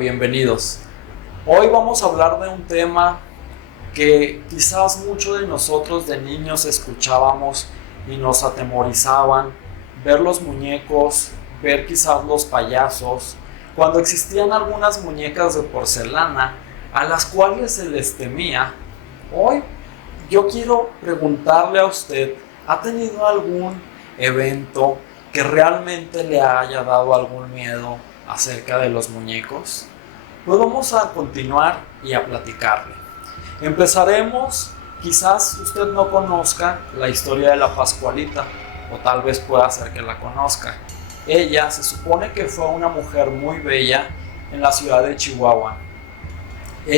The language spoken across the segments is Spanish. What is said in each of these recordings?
bienvenidos. Hoy vamos a hablar de un tema que quizás muchos de nosotros de niños escuchábamos y nos atemorizaban, ver los muñecos, ver quizás los payasos, cuando existían algunas muñecas de porcelana a las cuales se les temía. Hoy yo quiero preguntarle a usted, ¿ha tenido algún evento que realmente le haya dado algún miedo acerca de los muñecos? Pues vamos a continuar y a platicarle. Empezaremos, quizás usted no conozca la historia de la Pascualita, o tal vez pueda ser que la conozca. Ella se supone que fue una mujer muy bella en la ciudad de Chihuahua.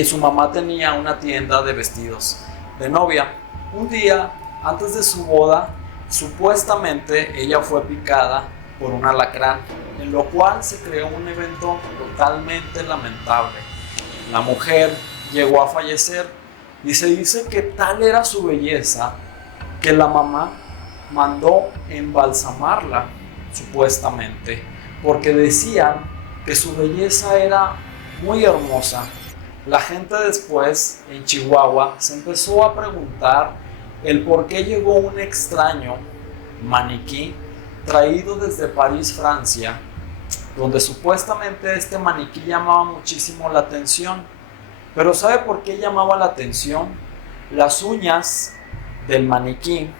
Su mamá tenía una tienda de vestidos de novia. Un día antes de su boda, supuestamente ella fue picada por un alacrán, en lo cual se creó un evento totalmente lamentable. La mujer llegó a fallecer y se dice que tal era su belleza que la mamá mandó embalsamarla, supuestamente, porque decían que su belleza era muy hermosa. La gente después en Chihuahua se empezó a preguntar el por qué llegó un extraño maniquí traído desde París, Francia, donde supuestamente este maniquí llamaba muchísimo la atención. Pero ¿sabe por qué llamaba la atención? Las uñas del maniquí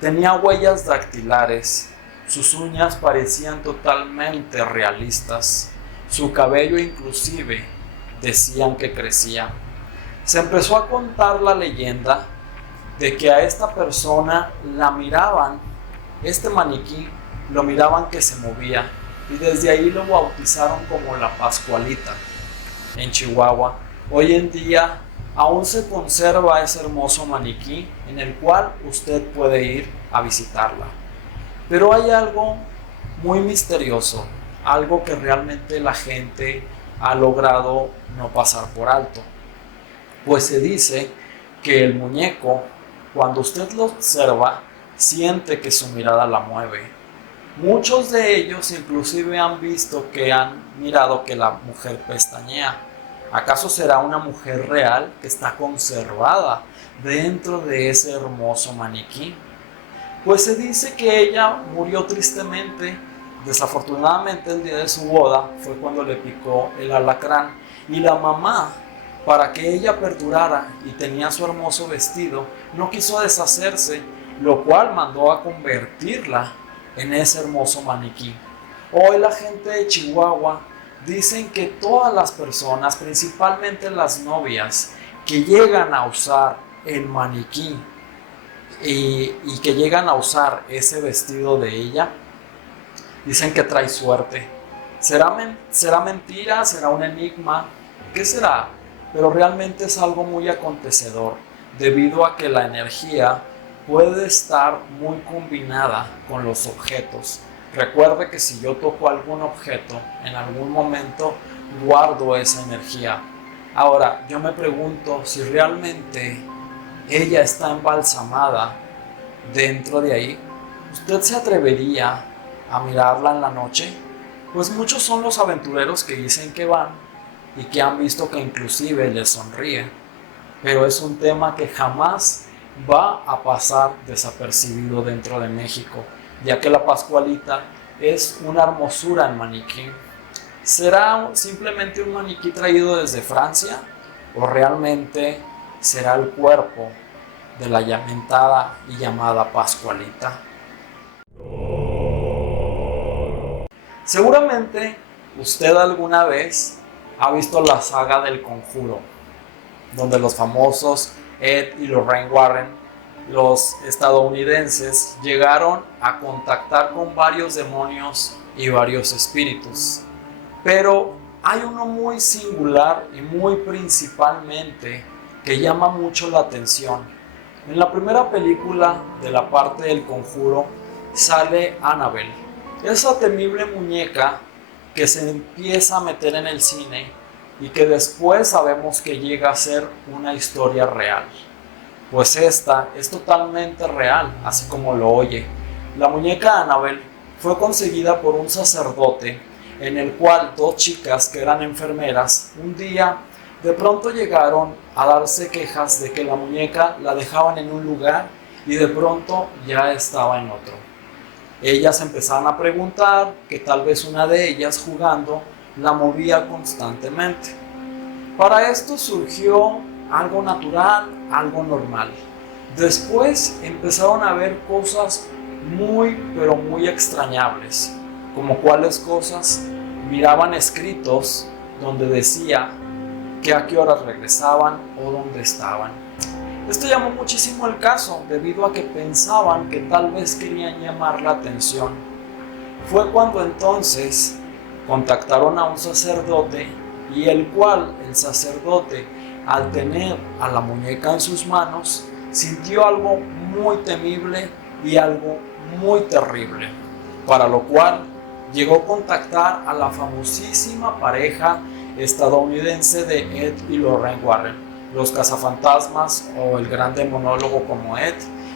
tenían huellas dactilares, sus uñas parecían totalmente realistas, su cabello inclusive decían que crecía. Se empezó a contar la leyenda de que a esta persona la miraban, este maniquí lo miraban que se movía, y desde ahí lo bautizaron como la Pascualita. En Chihuahua, hoy en día aún se conserva ese hermoso maniquí en el cual usted puede ir a visitarla. Pero hay algo muy misterioso, algo que realmente la gente ha logrado no pasar por alto. Pues se dice que el muñeco, cuando usted lo observa, siente que su mirada la mueve. Muchos de ellos inclusive han visto que han mirado que la mujer pestañea. ¿Acaso será una mujer real que está conservada dentro de ese hermoso maniquí? Pues se dice que ella murió tristemente. Desafortunadamente el día de su boda fue cuando le picó el alacrán, y la mamá, para que ella perdurara y tenía su hermoso vestido, no quiso deshacerse, lo cual mandó a convertirla en ese hermoso maniquí. Hoy la gente de Chihuahua dicen que todas las personas, principalmente las novias, que llegan a usar el maniquí y que llegan a usar ese vestido de ella, dicen que trae suerte. ¿Será mentira? ¿Será un enigma? ¿Qué será? Pero realmente es algo muy acontecedor, debido a que la energía puede estar muy combinada con los objetos. Recuerde que si yo toco algún objeto, en algún momento guardo esa energía. Ahora, yo me pregunto si realmente ella está embalsamada dentro de ahí. ¿Usted se atrevería a mirarla en la noche? Pues muchos son los aventureros que dicen que van y que han visto que inclusive les sonríe. Pero es un tema que jamás va a pasar desapercibido dentro de México, ya que la Pascualita es una hermosura en maniquí. ¿Será simplemente un maniquí traído desde Francia? ¿O realmente será el cuerpo de la lamentada y llamada Pascualita? Seguramente usted alguna vez ha visto la saga del Conjuro, donde los famosos Ed y Lorraine Warren, los estadounidenses, llegaron a contactar con varios demonios y varios espíritus. Pero hay uno muy singular y muy principalmente que llama mucho la atención. En la primera película de la parte del Conjuro sale Annabelle, esa temible muñeca que se empieza a meter en el cine y que después sabemos que llega a ser una historia real. Pues esta es totalmente real, así como lo oye. La muñeca Annabelle fue conseguida por un sacerdote en el cual dos chicas que eran enfermeras un día de pronto llegaron a darse quejas de que la muñeca la dejaban en un lugar y de pronto ya estaba en otro. Ellas empezaron a preguntar que tal vez una de ellas jugando la movía constantemente. Para esto surgió algo natural, algo normal. Después empezaron a ver cosas pero muy extrañables. Como cuáles cosas. Miraban escritos donde decía que a qué horas regresaban o dónde estaban. Esto llamó muchísimo el caso debido a que pensaban que tal vez querían llamar la atención. Fue cuando entonces contactaron a un sacerdote y el sacerdote, al tener a la muñeca en sus manos, sintió algo muy temible y algo muy terrible, para lo cual llegó a contactar a la famosísima pareja estadounidense de Ed y Lorraine Warren, los cazafantasmas o el gran demonólogo como Ed,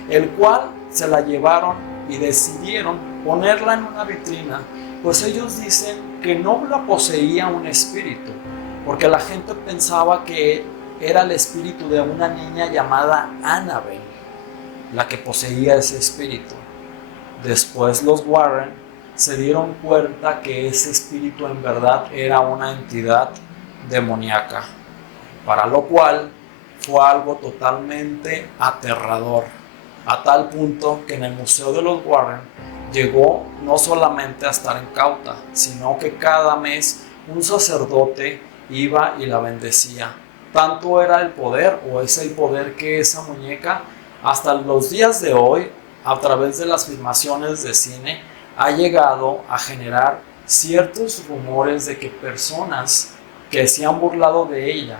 el cual se la llevaron y decidieron ponerla en una vitrina, pues ellos dicen que no la poseía un espíritu, porque la gente pensaba que era el espíritu de una niña llamada Annabelle, la que poseía ese espíritu. Después los Warren se dieron cuenta que ese espíritu en verdad era una entidad demoníaca, para lo cual fue algo totalmente aterrador, a tal punto que en el Museo de los Warren llegó no solamente a estar incauta, sino que cada mes un sacerdote iba y la bendecía. Tanto era el poder, o es el poder, que esa muñeca hasta los días de hoy, a través de las filmaciones de cine, ha llegado a generar ciertos rumores de que personas que se han burlado de ella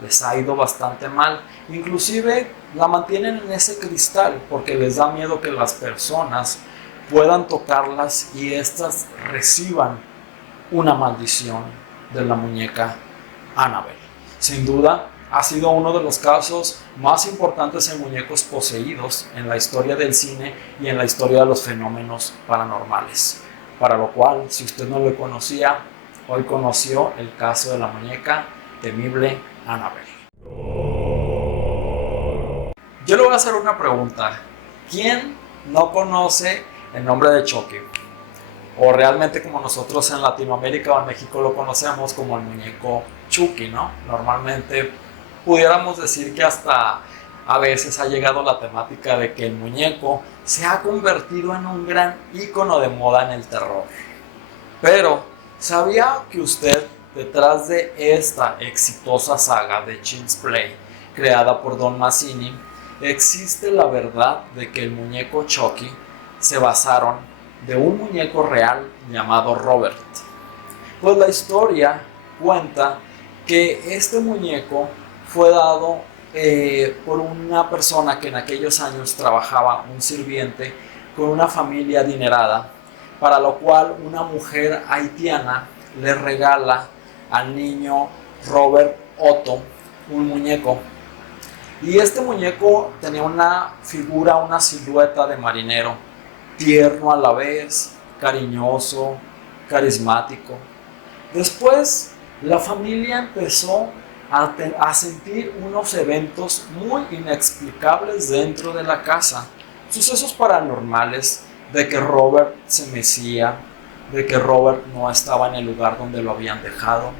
les ha ido bastante mal. Inclusive la mantienen en ese cristal porque les da miedo que las personas puedan tocarlas y éstas reciban una maldición de la muñeca Annabelle. Sin duda, ha sido uno de los casos más importantes en muñecos poseídos en la historia del cine y en la historia de los fenómenos paranormales. Para lo cual, si usted no lo conocía, hoy conoció el caso de la muñeca temible Annabelle. Yo le voy a hacer una pregunta. ¿Quién no conoce el nombre de Chucky? O realmente, como nosotros en Latinoamérica o en México lo conocemos como el muñeco Chucky, ¿no? Normalmente pudiéramos decir que hasta a veces ha llegado la temática de que el muñeco se ha convertido en un gran ícono de moda en el terror. Pero, ¿sabía que usted, detrás de esta exitosa saga de Child's Play, creada por Don Mancini, existe la verdad de que el muñeco Chucky se basaron de un muñeco real llamado Robert? Pues la historia cuenta que este muñeco fue dado por una persona que en aquellos años trabajaba, un sirviente, con una familia adinerada, para lo cual una mujer haitiana le regala al niño Robert Otto un muñeco. Y este muñeco tenía una figura, una silueta de marinero, tierno a la vez, cariñoso, carismático. Después, la familia empezó a sentir unos eventos muy inexplicables dentro de la casa. Sucesos paranormales, de que Robert se mecía, de que Robert no estaba en el lugar donde lo habían dejado.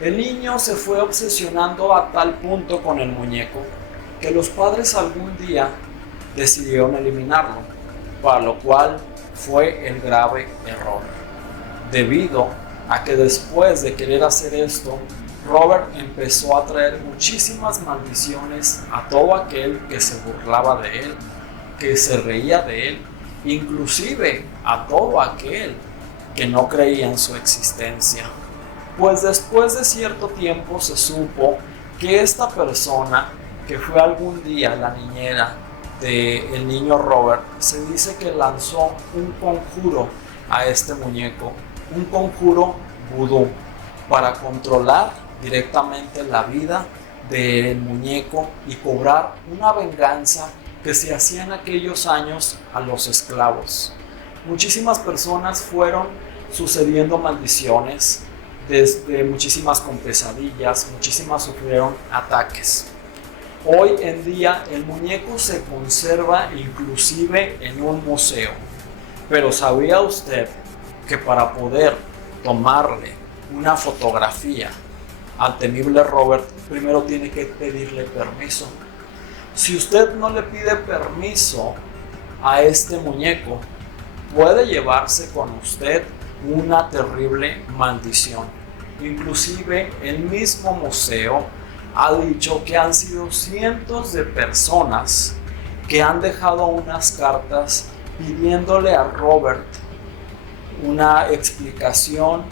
El niño se fue obsesionando a tal punto con el muñeco que los padres algún día decidieron eliminarlo, para lo cual fue el grave error, debido a que después de querer hacer esto, Robert empezó a traer muchísimas maldiciones a todo aquel que se burlaba de él, que se reía de él, inclusive a todo aquel que no creía en su existencia. Pues después de cierto tiempo se supo que esta persona, que fue algún día la niñera del niño Robert, se dice que lanzó un conjuro a este muñeco, un conjuro vudú, para controlar directamente la vida del muñeco y cobrar una venganza que se hacía en aquellos años a los esclavos. Muchísimas personas fueron sucediendo maldiciones, desde muchísimas con pesadillas, muchísimas sufrieron ataques. Hoy en día el muñeco se conserva inclusive en un museo. Pero ¿sabía usted que para poder tomarle una fotografía al temible Robert, primero tiene que pedirle permiso? Si usted no le pide permiso a este muñeco, puede llevarse con usted una terrible maldición. Inclusive el mismo museo ha dicho que han sido cientos de personas que han dejado unas cartas pidiéndole a Robert una explicación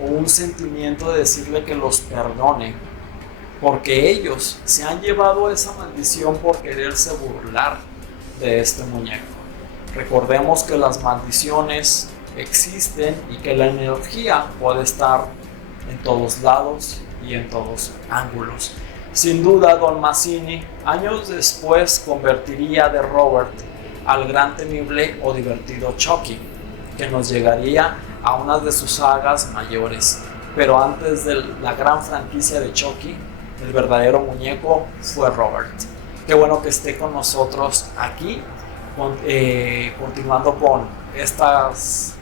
o un sentimiento de decirle que los perdone, porque ellos se han llevado esa maldición por quererse burlar de este muñeco. Recordemos que las maldiciones existen y que la energía puede estar en todos lados y en todos ángulos. Sin duda, Don Mazzini años después convertiría de Robert al gran, temible o divertido Chucky, que nos llegaría a una de sus sagas mayores. Pero antes de la gran franquicia de Chucky, el verdadero muñeco fue Robert. Qué bueno que esté con nosotros aquí, continuando con estas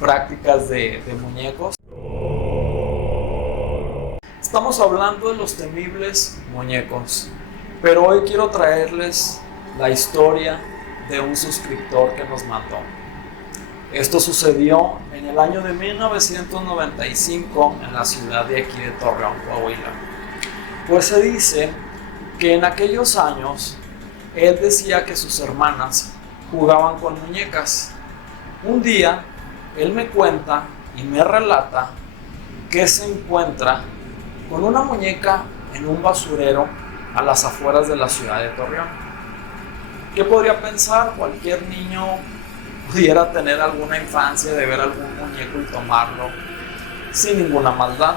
prácticas de muñecos. Estamos hablando de los temibles muñecos, pero hoy quiero traerles la historia de un suscriptor que nos mandó. Esto sucedió en el año de 1995 en la ciudad de aquí de Torreón, Coahuila. Pues se dice que en aquellos años él decía que sus hermanas jugaban con muñecas. Un día él me cuenta y me relata que se encuentra con una muñeca en un basurero a las afueras de la ciudad de Torreón. ¿Qué podría pensar? Cualquier niño pudiera tener alguna infancia de ver algún muñeco y tomarlo sin ninguna maldad.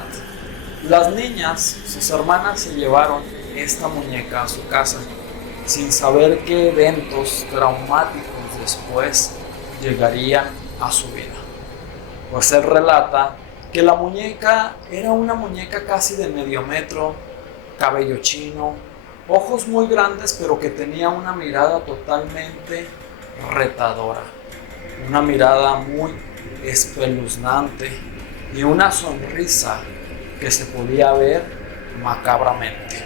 Las niñas, sus hermanas, se llevaron esta muñeca a su casa sin saber qué eventos traumáticos después llegarían a su vida. Pues él relata que la muñeca era una muñeca casi de medio metro, cabello chino, ojos muy grandes, pero que tenía una mirada totalmente retadora, una mirada muy espeluznante y una sonrisa que se podía ver macabramente.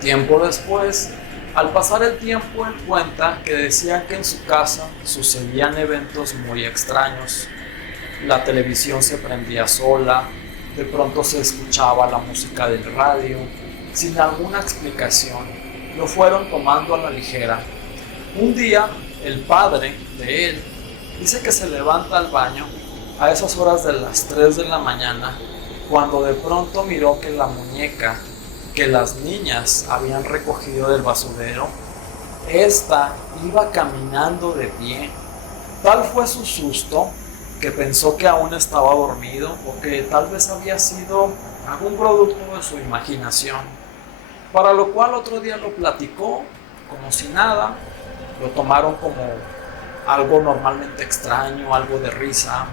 Tiempo después, al pasar el tiempo, él cuenta que decían que en su casa sucedían eventos muy extraños. La televisión se prendía sola, de pronto se escuchaba la música del radio, sin alguna explicación. Lo fueron tomando a la ligera. Un día, el padre de él dice que se levanta al baño a esas horas de las 3 de la mañana, cuando de pronto miró que la muñeca que las niñas habían recogido del basurero, esta iba caminando de pie. Tal fue su susto que pensó que aún estaba dormido o que tal vez había sido algún producto de su imaginación, para lo cual otro día lo platicó como si nada, lo tomaron como algo normalmente extraño, algo de risa,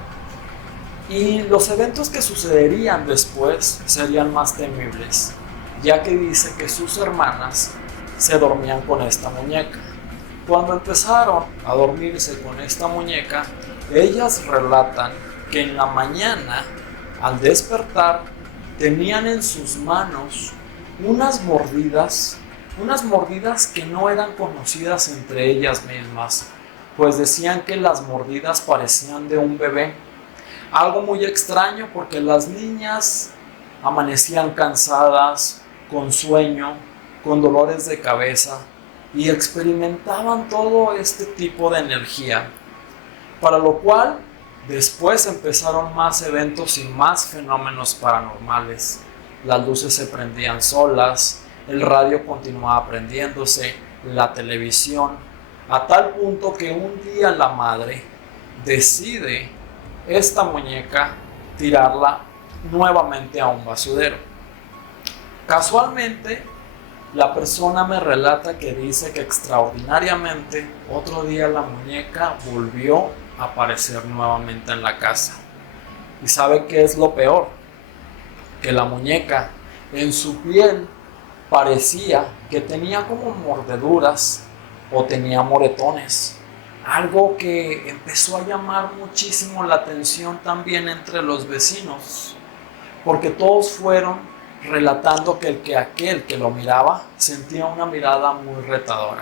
y los eventos que sucederían después serían más temibles, ya que dice que sus hermanas se dormían con esta muñeca. Cuando empezaron a dormirse con esta muñeca, ellas relatan que en la mañana, al despertar, tenían en sus manos unas mordidas que no eran conocidas entre ellas mismas, pues decían que las mordidas parecían de un bebé. Algo muy extraño, porque las niñas amanecían cansadas, con sueño, con dolores de cabeza, y experimentaban todo este tipo de energía, para lo cual después empezaron más eventos y más fenómenos paranormales. Las luces se prendían solas, el radio continuaba prendiéndose, la televisión, a tal punto que un día la madre decide esta muñeca tirarla nuevamente a un basurero. Casualmente, la persona me relata que dice que extraordinariamente otro día la muñeca volvió a aparecer nuevamente en la casa. ¿Y sabe qué es lo peor? Que la muñeca en su piel parecía que tenía como mordeduras o tenía moretones. Algo que empezó a llamar muchísimo la atención también entre los vecinos, porque todos fueron relatando que aquel que lo miraba sentía una mirada muy retadora.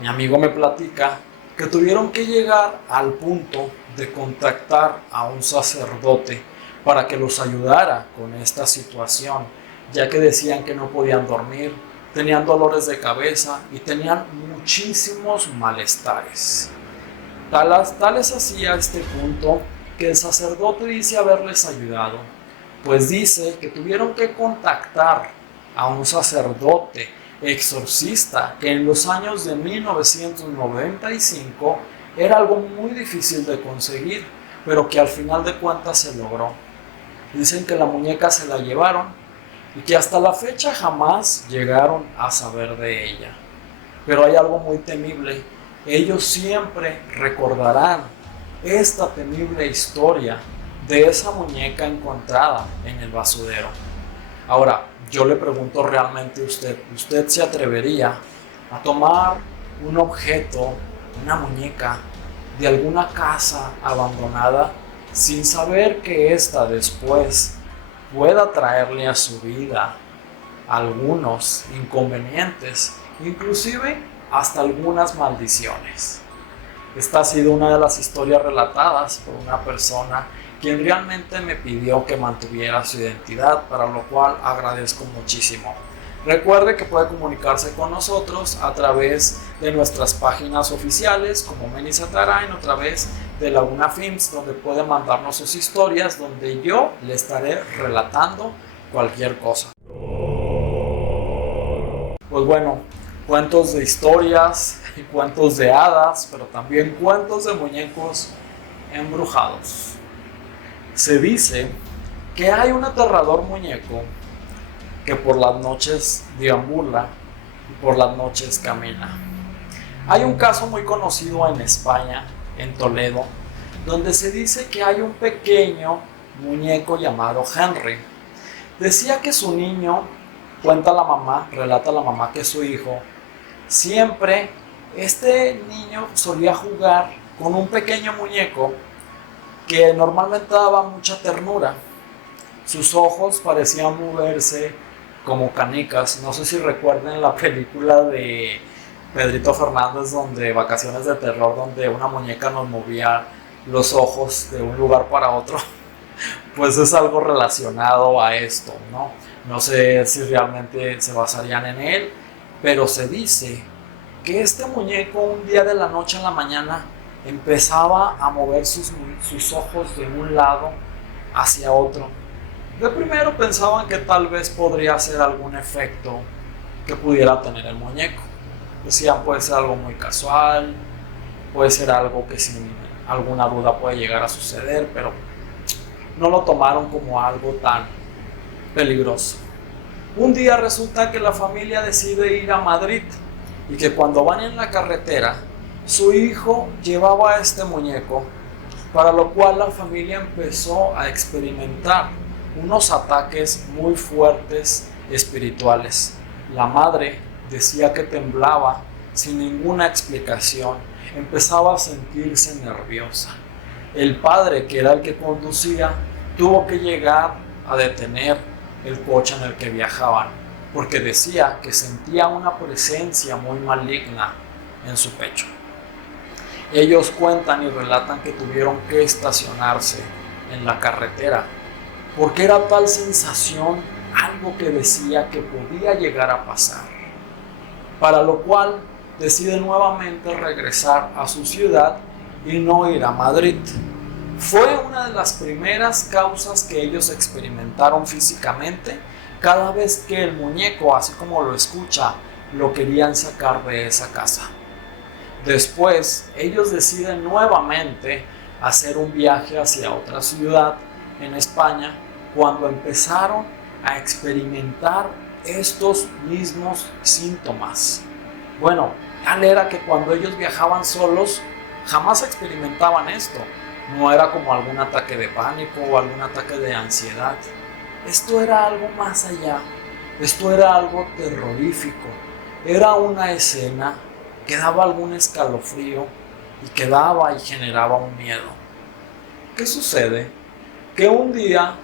Mi amigo me platica que tuvieron que llegar al punto de contactar a un sacerdote para que los ayudara con esta situación, ya que decían que no podían dormir, tenían dolores de cabeza y tenían muchísimos malestares. Tal es así a este punto que el sacerdote dice haberles ayudado, pues dice que tuvieron que contactar a un sacerdote exorcista que en los años de 1995 era algo muy difícil de conseguir, pero que al final de cuentas se logró. Dicen que la muñeca se la llevaron y que hasta la fecha jamás llegaron a saber de ella. Pero hay algo muy temible. Ellos siempre recordarán esta temible historia de esa muñeca encontrada en el basurero. Ahora, yo le pregunto realmente a ¿usted se atrevería a tomar un objeto, una muñeca, de alguna casa abandonada sin saber que ésta después pueda traerle a su vida algunos inconvenientes, inclusive hasta algunas maldiciones? Esta ha sido una de las historias relatadas por una persona quien realmente me pidió que mantuviera su identidad, para lo cual agradezco muchísimo. Recuerde que puede comunicarse con nosotros a través de nuestras páginas oficiales como Menisatarain, a través de Laguna Films, donde puede mandarnos sus historias, donde yo le estaré relatando cualquier cosa. Pues bueno, cuentos de historias y cuentos de hadas, pero también cuentos de muñecos embrujados. Se dice que hay un aterrador muñeco que por las noches deambula y por las noches camina. Hay un caso muy conocido en España, en Toledo, donde se dice que hay un pequeño muñeco llamado Henry. Decía que su niño, relata la mamá que su hijo, siempre este niño solía jugar con un pequeño muñeco que normalmente daba mucha ternura. Sus ojos parecían moverse como canicas. No sé si recuerden la película de Pedrito Fernández, donde Vacaciones de Terror, donde una muñeca nos movía los ojos de un lugar para otro. Pues es algo relacionado a esto, ¿no? No sé si realmente se basarían en él, pero se dice que este muñeco un día de la noche a la mañana empezaba a mover sus ojos de un lado hacia otro. De primero pensaban que tal vez podría ser algún efecto que pudiera tener el muñeco. Decían, puede ser algo muy casual, puede ser algo que sin alguna duda puede llegar a suceder, pero no lo tomaron como algo tan peligroso. Un día resulta que la familia decide ir a Madrid y que cuando van en la carretera, su hijo llevaba a este muñeco, para lo cual la familia empezó a experimentar unos ataques muy fuertes espirituales. La madre decía que temblaba sin ninguna explicación, empezaba a sentirse nerviosa. El padre, que era el que conducía, tuvo que llegar a detener el coche en el que viajaban, porque decía que sentía una presencia muy maligna en su pecho. Ellos cuentan y relatan que tuvieron que estacionarse en la carretera porque era tal sensación, algo que decía que podía llegar a pasar. Para lo cual deciden nuevamente regresar a su ciudad y no ir a Madrid. Fue una de las primeras causas que ellos experimentaron físicamente cada vez que el muñeco, así como lo escucha, lo querían sacar de esa casa. Después, ellos deciden nuevamente hacer un viaje hacia otra ciudad en España cuando empezaron a experimentar estos mismos síntomas. Bueno, tal era que cuando ellos viajaban solos jamás experimentaban esto, no era como algún ataque de pánico o algún ataque de ansiedad. Esto era algo más allá, esto era algo terrorífico, era una escena que daba algún escalofrío y que daba y generaba un miedo. ¿Qué sucede? Que un día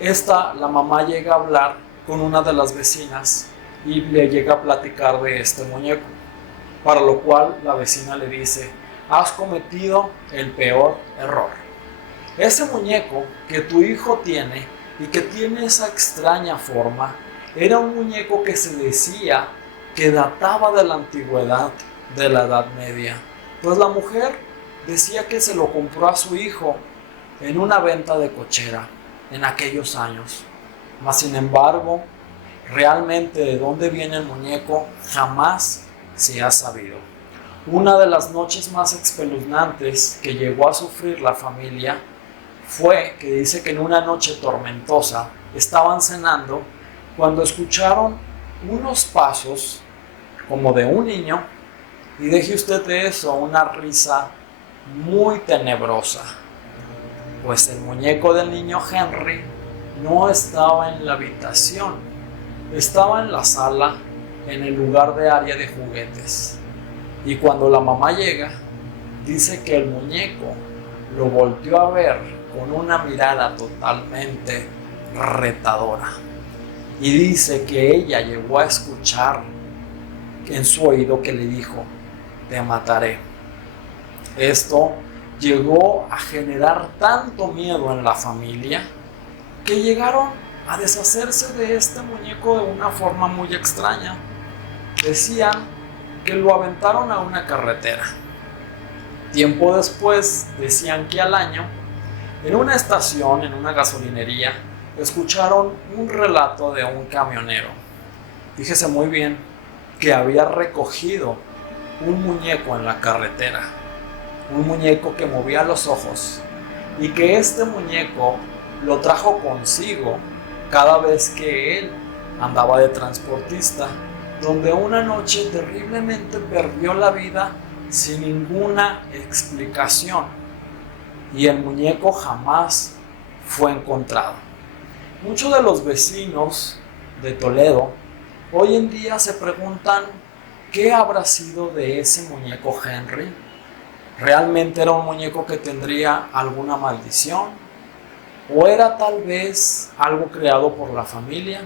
la mamá llega a hablar con una de las vecinas y le llega a platicar de este muñeco, para lo cual la vecina le dice: has cometido el peor error. Ese muñeco que tu hijo tiene y que tiene esa extraña forma, era un muñeco que se decía que databa de la antigüedad, de la Edad Media. Pues la mujer decía que se lo compró a su hijo en una venta de cochera en aquellos años. Mas sin embargo, realmente de dónde viene el muñeco jamás se ha sabido. Una de las noches más espeluznantes que llegó a sufrir la familia fue que dice que en una noche tormentosa estaban cenando cuando escucharon unos pasos como de un niño, y deje usted de eso, una risa muy tenebrosa. Pues el muñeco del niño Henry no estaba en la habitación, estaba en la sala, en el lugar de área de juguetes. Y cuando la mamá llega, dice que el muñeco lo volteó a ver con una mirada totalmente retadora. Y dice que ella llegó a escuchar en su oído que le dijo: te mataré. Esto llegó a generar tanto miedo en la familia que llegaron a deshacerse de este muñeco de una forma muy extraña. Decían que lo aventaron a una carretera. Tiempo después decían que al año, en una estación, en una gasolinería, escucharon un relato de un camionero. Fíjese muy bien que había recogido un muñeco en la carretera, un muñeco que movía los ojos, y que este muñeco lo trajo consigo cada vez que él andaba de transportista, donde una noche terriblemente perdió la vida sin ninguna explicación, y el muñeco jamás fue encontrado. Muchos de los vecinos de Toledo hoy en día se preguntan qué habrá sido de ese muñeco Henry. ¿Realmente era un muñeco que tendría alguna maldición? ¿O era tal vez algo creado por la familia?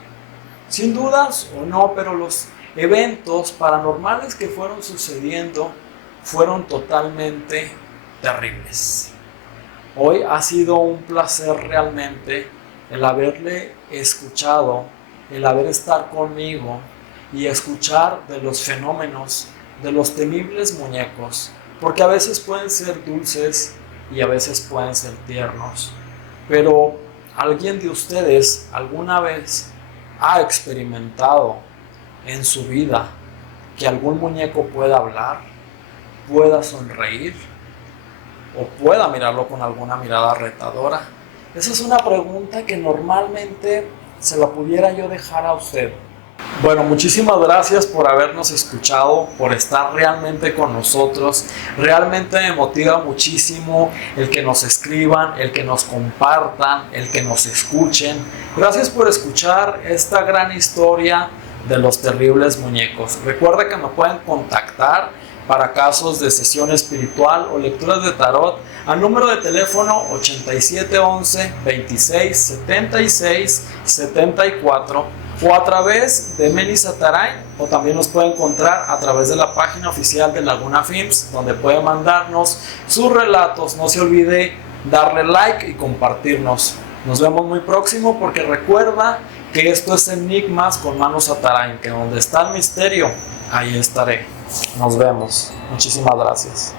Sin dudas o no, pero los eventos paranormales que fueron sucediendo fueron totalmente terribles. Hoy ha sido un placer realmente el haberle escuchado, el haber estado conmigo y escuchar de los fenómenos, de los temibles muñecos, porque a veces pueden ser dulces y a veces pueden ser tiernos. Pero ¿alguien de ustedes alguna vez ha experimentado en su vida que algún muñeco pueda hablar, pueda sonreír o pueda mirarlo con alguna mirada retadora? Esa es una pregunta que normalmente se la pudiera yo dejar a usted. Bueno, muchísimas gracias por habernos escuchado, por estar realmente con nosotros. Realmente me motiva muchísimo el que nos escriban, el que nos compartan, el que nos escuchen. Gracias por escuchar esta gran historia de los terribles muñecos. Recuerda que me pueden contactar para casos de sesión espiritual o lecturas de tarot al número de teléfono 8711 26 76 74 o a través de Melissa Taray, o también nos puede encontrar a través de la página oficial de Laguna Films, donde puede mandarnos sus relatos. No se olvide darle like y compartirnos. Nos vemos muy próximo, porque recuerda que esto es Enigmas con Manos Ataray, que donde está el misterio, ahí estaré. Nos vemos. Muchísimas gracias.